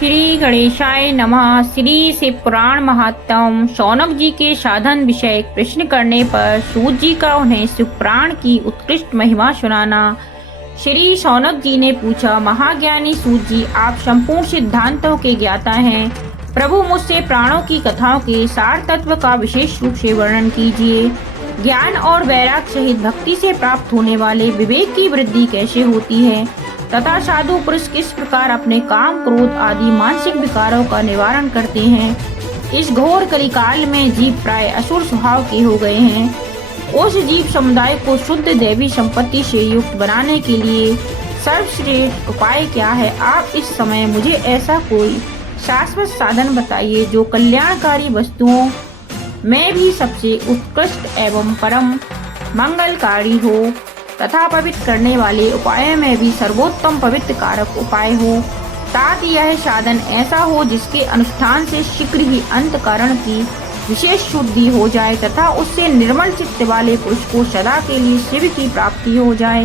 श्री गणेशाय नमः। श्री शिव पुराण महात्म। शौनक जी के साधन विषय प्रश्न करने पर सूत जी का उन्हें शिव पुराण की उत्कृष्ट महिमा सुनाना। श्री शौनक जी ने पूछा, महाज्ञानी सूत जी, आप संपूर्ण सिद्धांतों के ज्ञाता हैं। प्रभु, मुझसे प्राणों की कथाओं के सार तत्व का विशेष रूप से वर्णन कीजिए। ज्ञान और वैराग सहित भक्ति से प्राप्त होने वाले विवेक की वृद्धि कैसे होती है तथा साधु पुरुष किस प्रकार अपने काम, क्रोध आदि मानसिक विकारों का निवारण करते हैं। इस घोर कलिकाल में जीव प्राय असुर स्वभाव के हो गए हैं। उस जीव समुदाय को शुद्ध दैवी संपत्ति से युक्त बनाने के लिए सर्वश्रेष्ठ उपाय क्या है? आप इस समय मुझे ऐसा कोई शाश्वत साधन बताइए जो कल्याणकारी वस्तुओं में भी सबसे उत्कृष्ट एवं परम मंगलकारी हो तथा पवित्र करने वाले उपायों में भी सर्वोत्तम पवित्र कारक उपाय हो, ताकि यह साधन ऐसा हो जिसके अनुष्ठान से शीघ्र ही अंतःकरण की विशेष शुद्धि हो जाए तथा उससे निर्मल चित्त वाले पुरुष को सदा के लिए शिव की प्राप्ति हो जाए।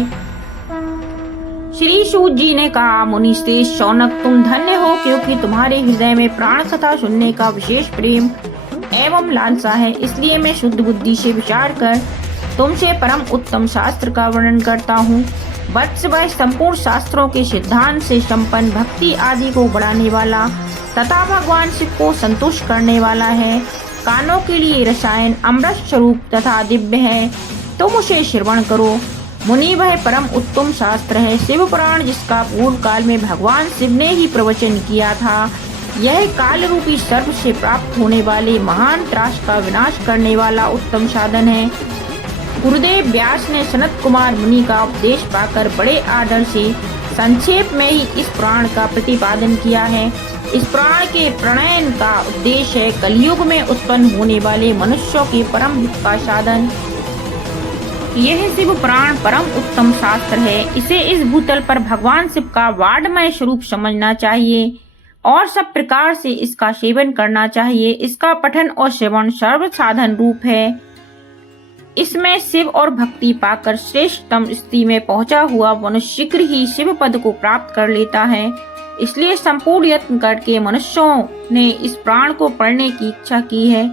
श्री सूत जी ने कहा, मुनि श्रेष्ठ शौनक, तुम धन्य हो क्योंकि तुम्हारे हृदय में प्राण कथा सुनने का विशेष प्रेम एवं लालसा है। इसलिए मैं शुद्ध बुद्धि से विचार कर तुमसे परम उत्तम शास्त्र का वर्णन करता हूँ। वत्स, वह संपूर्ण शास्त्रों के सिद्धांत से संपन्न, भक्ति आदि को बढ़ाने वाला तथा भगवान शिव को संतुष्ट करने वाला है। कानों के लिए रसायन अमृत स्वरूप तथा दिव्य है, तुम उसे श्रवण करो। मुनि, वह परम उत्तम शास्त्र है शिव पुराण, जिसका पूर्व काल में भगवान शिव ने ही प्रवचन किया था। यह काल रूपी सर्प से प्राप्त होने वाले महान त्रास का विनाश करने वाला उत्तम साधन है। गुरुदेव व्यास ने सनत कुमार मुनि का उपदेश पाकर बड़े आदर से संक्षेप में ही इस पुराण का प्रतिपादन किया है। इस पुराण के प्रणयन का उद्देश्य है कलयुग में उत्पन्न होने वाले मनुष्यों के परम हित का साधन। यह शिव पुराण परम उत्तम शास्त्र है। इसे इस भूतल पर भगवान शिव का वाडमय स्वरूप समझना चाहिए और सब प्रकार से इसका सेवन करना चाहिए। इसका पठन और श्रवण सर्व साधन रूप है। इसमें शिव और भक्ति पाकर श्रेष्ठतम स्थिति में पहुंचा हुआ मनुष्य शीघ्र ही शिव पद को प्राप्त कर लेता है। इसलिए संपूर्ण यत्न करके मनुष्यों ने इस प्राण को पढ़ने की इच्छा की है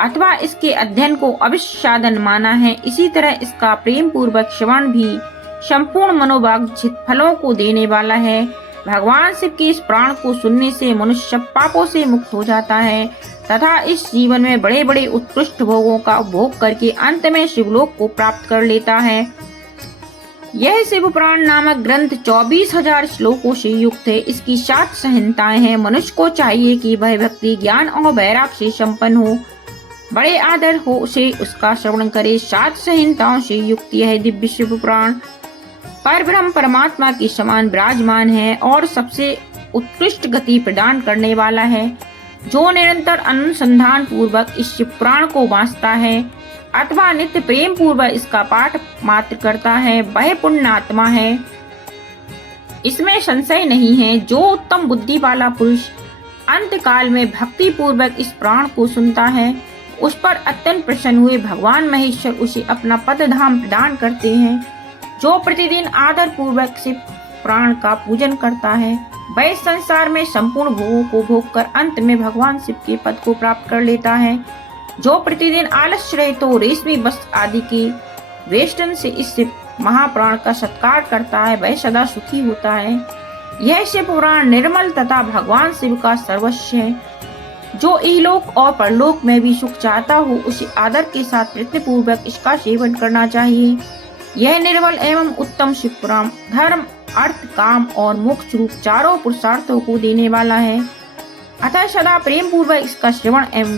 अथवा इसके अध्ययन को अवश्य साधन माना है। इसी तरह इसका प्रेम पूर्वक श्रवण भी संपूर्ण मनोवांछित फलों को देने वाला है। भगवान शिव के इस प्राण को सुनने से मनुष्य सब पापों से मुक्त हो जाता है तथा इस जीवन में बड़े बड़े उत्कृष्ट भोगों का उपभोग करके अंत में शिवलोक को प्राप्त कर लेता है। यह शिव पुराण नामक ग्रंथ 24,000 श्लोकों से युक्त है। इसकी 7 संहिताएं हैं। मनुष्य को चाहिए कि वह भक्ति, ज्ञान और वैराग से संपन्न हो, बड़े आदर हो से उसका श्रवण करे। 7 संहिताओं से युक्त यह दिव्य शिव पुराण परब्रह्म परमात्मा के समान विराजमान है और सबसे उत्कृष्ट गति प्रदान करने वाला है। जो निरंतर अनुसंधान पूर्वक इस शिव पुराण को वांचता है अथवा नित्य प्रेम पूर्वक इसका पाठ मात्र करता है, वह पुण्यात्मा है, इसमें संशय नहीं है। जो उत्तम बुद्धि वाला पुरुष अंत काल में भक्ति पूर्वक इस पुराण को सुनता है, उस पर अत्यंत प्रसन्न हुए भगवान महेश्वर उसे अपना पद धाम प्रदान करते हैं। जो प्रतिदिन आदर पूर्वक शिव पुराण का पूजन करता है, वह संसार में संपूर्ण भोगों को भोग कर अंत में भगवान शिव के पद को प्राप्त कर लेता है। जो प्रतिदिन आलस्य रहित हो रेशमी वस्त्र आदि के वेष्टन से इस शिव महापुराण का सत्कार करता है, वह सदा सुखी होता है। यह शिव पुराण निर्मल तथा भगवान शिव का सर्वस्व है। जो इहलोक और परलोक में भी सुख चाहता हो, उसे आदर के साथ प्रयत्न पूर्वक इसका सेवन करना चाहिए। यह निर्मल एवं उत्तम शिव पुराण धर्म, अर्थ, काम और मोक्ष रूप चारों पुरुषार्थों को देने वाला है। अतः सदा प्रेम पूर्वक इसका श्रवण एवं